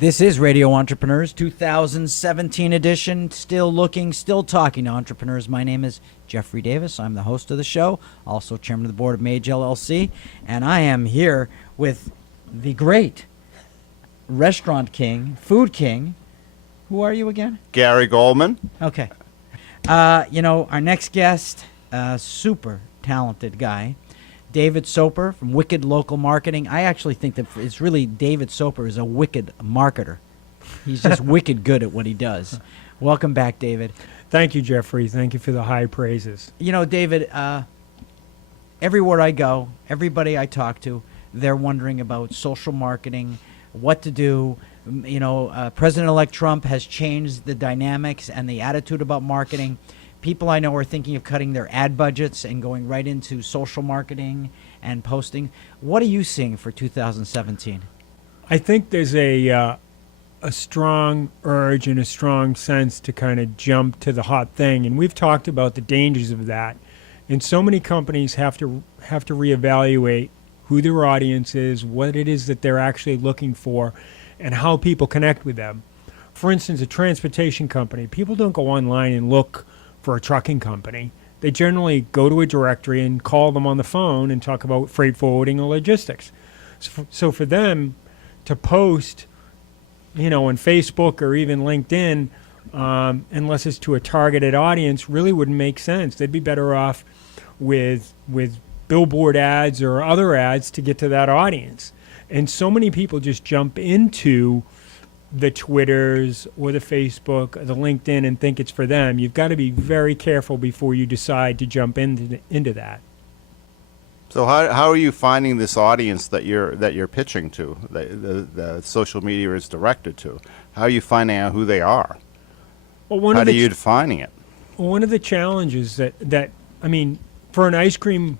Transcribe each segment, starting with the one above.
This is Radio Entrepreneurs 2017 edition. Still looking, still talking to entrepreneurs. My name is Jeffrey Davis. I'm the host of the show, also chairman of the board of Mage LLC. And I am here with the great restaurant king, food king. Who are you again? Gary Goldman. Okay. Our next guest, super talented guy, David Soper from Wicked Local Marketing. I actually think that it's really David Soper is a wicked marketer. He's just wicked good at what he does. Welcome back, David. Thank you, Jeffrey. Thank you for the high praises. You know, David, everywhere I go, everybody I talk to, they're wondering about social marketing, what to do. President-elect Trump has changed the dynamics and the attitude about marketing. People I know are thinking of cutting their ad budgets and going right into social marketing and posting. What are you seeing for 2017? I think there's a strong urge and a strong sense to kind of jump to the hot thing, and we've talked about the dangers of that. And so many companies have to reevaluate who their audience is, what it is that they're actually looking for, and how people connect with them. For instance, a transportation company, people don't go online and look for a trucking company. They generally go to a directory and call them on the phone and talk about freight forwarding or logistics. So for them to post, on Facebook or even LinkedIn, unless it's to a targeted audience, really wouldn't make sense. They'd be better off with billboard ads or other ads to get to that audience. And so many people just jump into the Twitters or the Facebook or the LinkedIn and think it's for them. You've got to be very careful before you decide to jump into that. So how are you finding this audience that you're pitching to, the social media is directed to? How are you finding out who they are? Well, how are you defining it? Well, one of the challenges that for an ice cream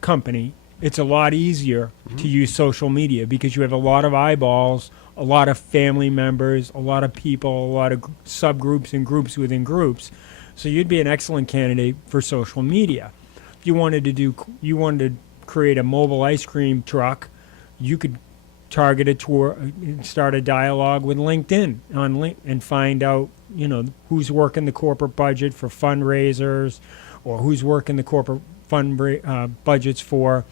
company, it's a lot easier to use social media because you have a lot of eyeballs, a lot of family members, a lot of people, a lot of subgroups and groups within groups. So you'd be an excellent candidate for social media. If you wanted to create a mobile ice cream truck, you could target a tour, start a dialogue with LinkedIn and find out, who's working the corporate budget for fundraisers, or who's working the corporate budgets for.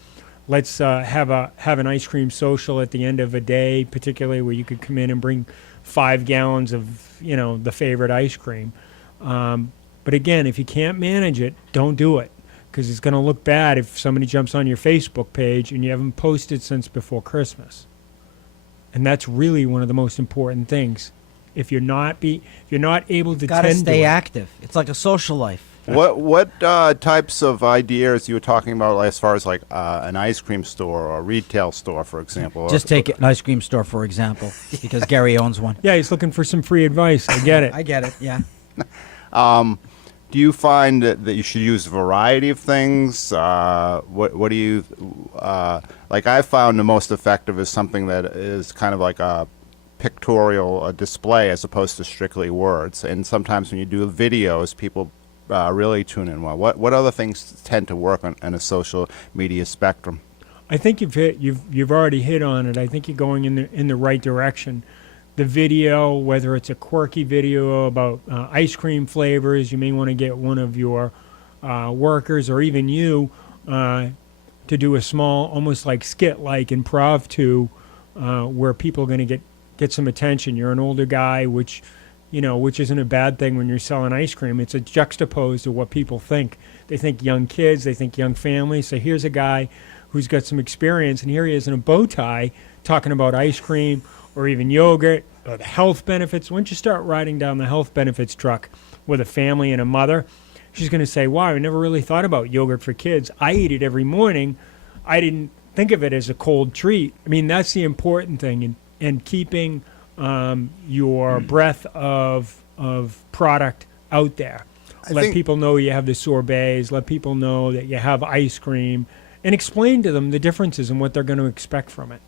Let's have an ice cream social at the end of a day, particularly where you could come in and bring 5 gallons of the favorite ice cream. But again, if you can't manage it, don't do it, because it's going to look bad if somebody jumps on your Facebook page and you haven't posted since before Christmas. And that's really one of the most important things. If you're not able to gotta stay active. It's like a social life. What types of ideas you were talking about as far as like an ice cream store or a retail store, for example? Just take an ice cream store, for example, because Gary owns one. Yeah, he's looking for some free advice. I get it. I get it, yeah. Do you find that you should use a variety of things? What do you like? I found the most effective is something that is kind of like a pictorial display as opposed to strictly words. And sometimes when you do videos, people really tune in well. What other things tend to work on a social media spectrum? I think you've already hit on it. I think you're going in the right direction. The video, whether it's a quirky video about ice cream flavors, you may want to get one of your workers or even you to do a small, almost like skit-like improv where people are going to get some attention. You're an older guy, which isn't a bad thing when you're selling ice cream. It's a juxtaposed to what people think. They think young kids, they think young families. So here's a guy who's got some experience, and here he is in a bow tie talking about ice cream or even yogurt or the health benefits. Once you start riding down the health benefits truck with a family and a mother, she's going to say, wow, I never really thought about yogurt for kids. I eat it every morning. I didn't think of it as a cold treat. That's the important thing, and keeping your breadth of product out there. Let people know you have the sorbets. Let people know that you have ice cream, and explain to them the differences and what they're going to expect from it.